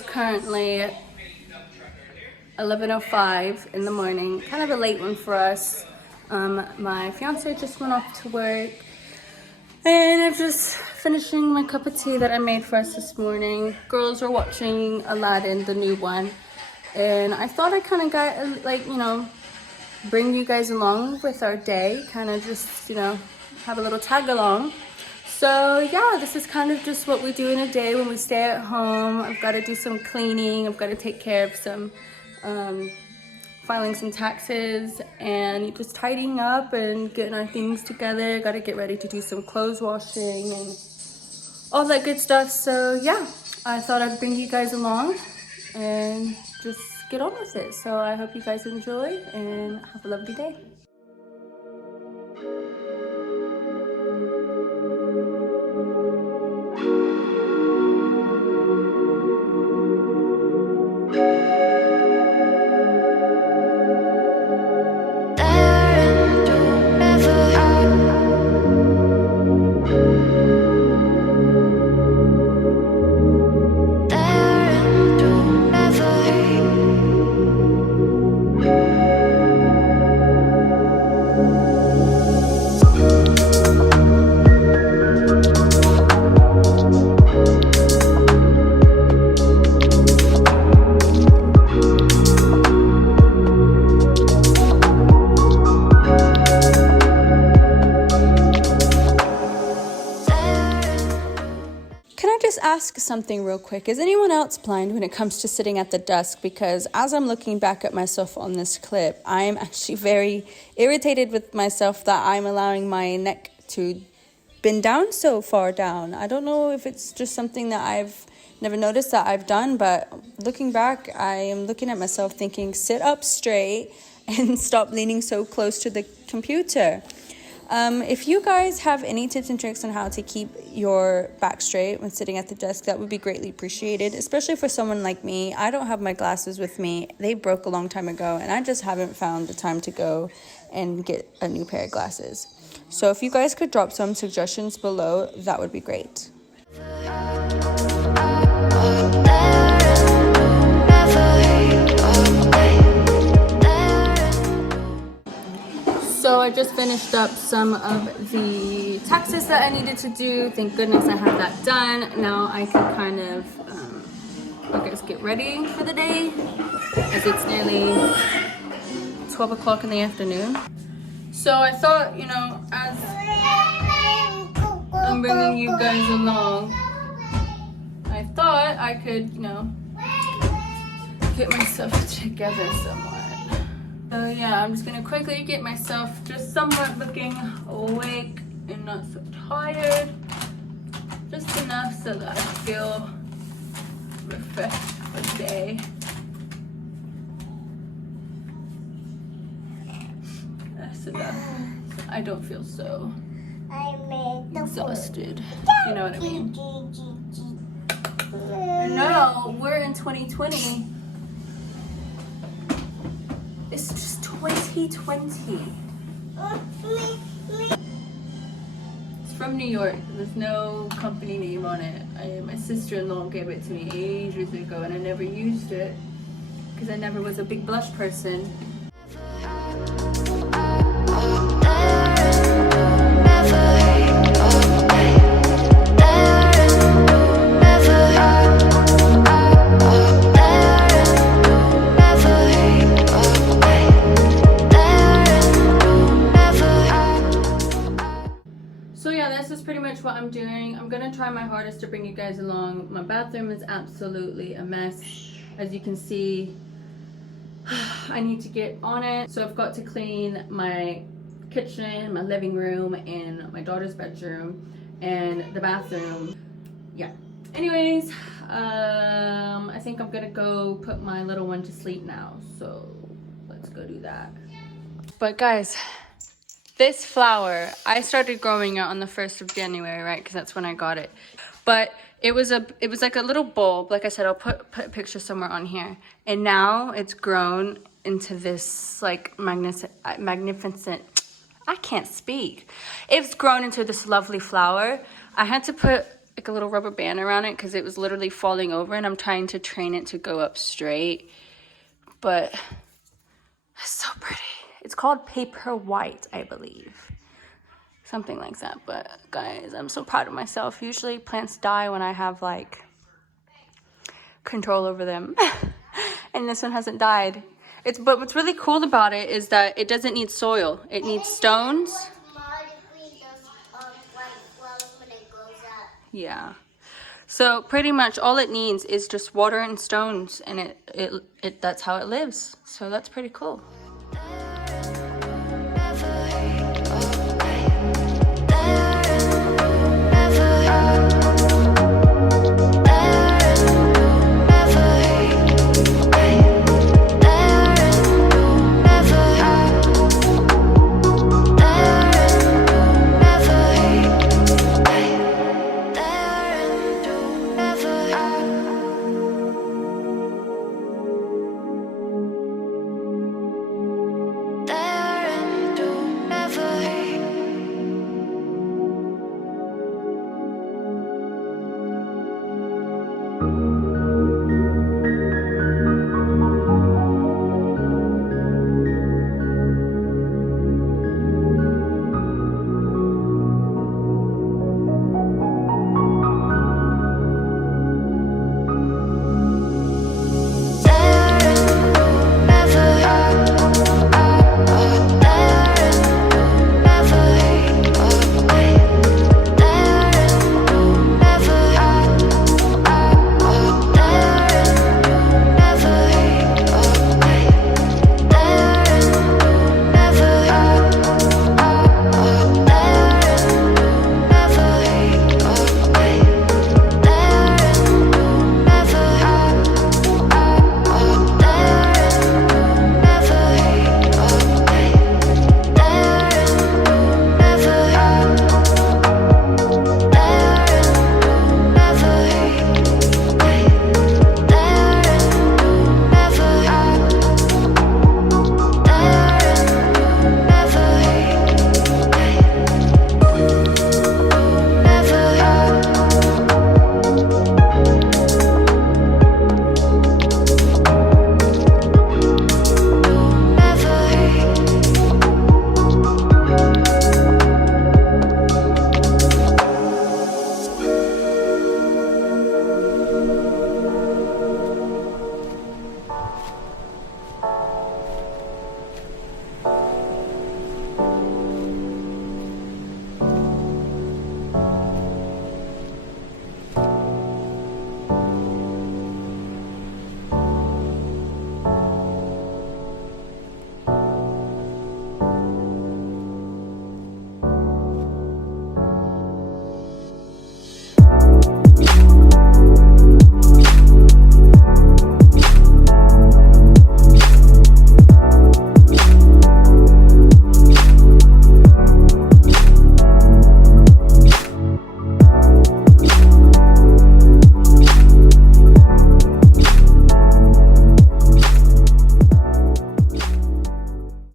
is currently 11:05 in the morning, kind of a late one for us. My fiance just went off to work, and I'm just finishing my cup of tea that I made for us this morning. Girls are watching Aladdin, the new one, and I thought I kind of got, like, you know, bring you guys along with our day, kind of just, you know, have a little tag along. So yeah, this is kind of just what we do in a day when we stay at home. I've got to do some cleaning, I've got to take care of some filing some taxes and just tidying up and getting our things together. Got to get ready to do some clothes washing and all that good stuff. So yeah, I thought I'd bring you guys along and just get on with it. So I hope you guys enjoy and have a lovely day. Ask something real quick. Is anyone else blind when it comes to sitting at the desk? Because as I'm looking back at myself on this clip, I'm actually very irritated with myself that I'm allowing my neck to bend down so far down. I don't know if it's just something that I've never noticed that I've done, but looking back, I am looking at myself thinking, sit up straight and stop leaning so close to the computer. If you guys have any tips and tricks on how to keep your back straight when sitting at the desk, that would be greatly appreciated, especially for someone like me. I don't have my glasses with me. They broke a long time ago, and I just haven't found the time to go and get a new pair of glasses. So if you guys could drop some suggestions below, that would be great. So I just finished up some of the taxes that I needed to do. Thank goodness I have that done. Now I can kind of, I guess, get ready for the day, as it's nearly 12 o'clock in the afternoon. So I thought, you know, as I'm bringing you guys along, I thought I could, you know, get myself together somewhat. So yeah, I'm just gonna quickly get myself just somewhat looking awake and not so tired. Just enough so that I feel refreshed for the day. That's enough. So I don't feel so exhausted. You know what I mean? No, we're in 2020. It's just 2020. It's from New York. There's no company name on it. My sister-in-law gave it to me ages ago, and I never used it because I never was a big blush person. What I'm doing, I'm gonna try my hardest to bring you guys along. My bathroom is absolutely a mess, as you can see. I need to get on it. So I've got to clean my kitchen, my living room, and my daughter's bedroom, and the bathroom. Yeah, anyways, I think I'm gonna go put my little one to sleep now, so let's go do that. But guys, this flower, I started growing it on the 1st of January, right? Because that's when I got it. But it was like a little bulb. Like I said, I'll put a picture somewhere on here. And now it's grown into this like magnificent, I can't speak. It's grown into this lovely flower. I had to put like a little rubber band around it because it was literally falling over, and I'm trying to train it to go up straight. But it's so pretty. It's called Paper White, I believe. Something like that. But guys, I'm so proud of myself. Usually plants die when I have like control over them. And this one hasn't died. But what's really cool about it is that it doesn't need soil. It needs stones. Yeah. So pretty much all it needs is just water and stones, and it that's how it lives. So that's pretty cool.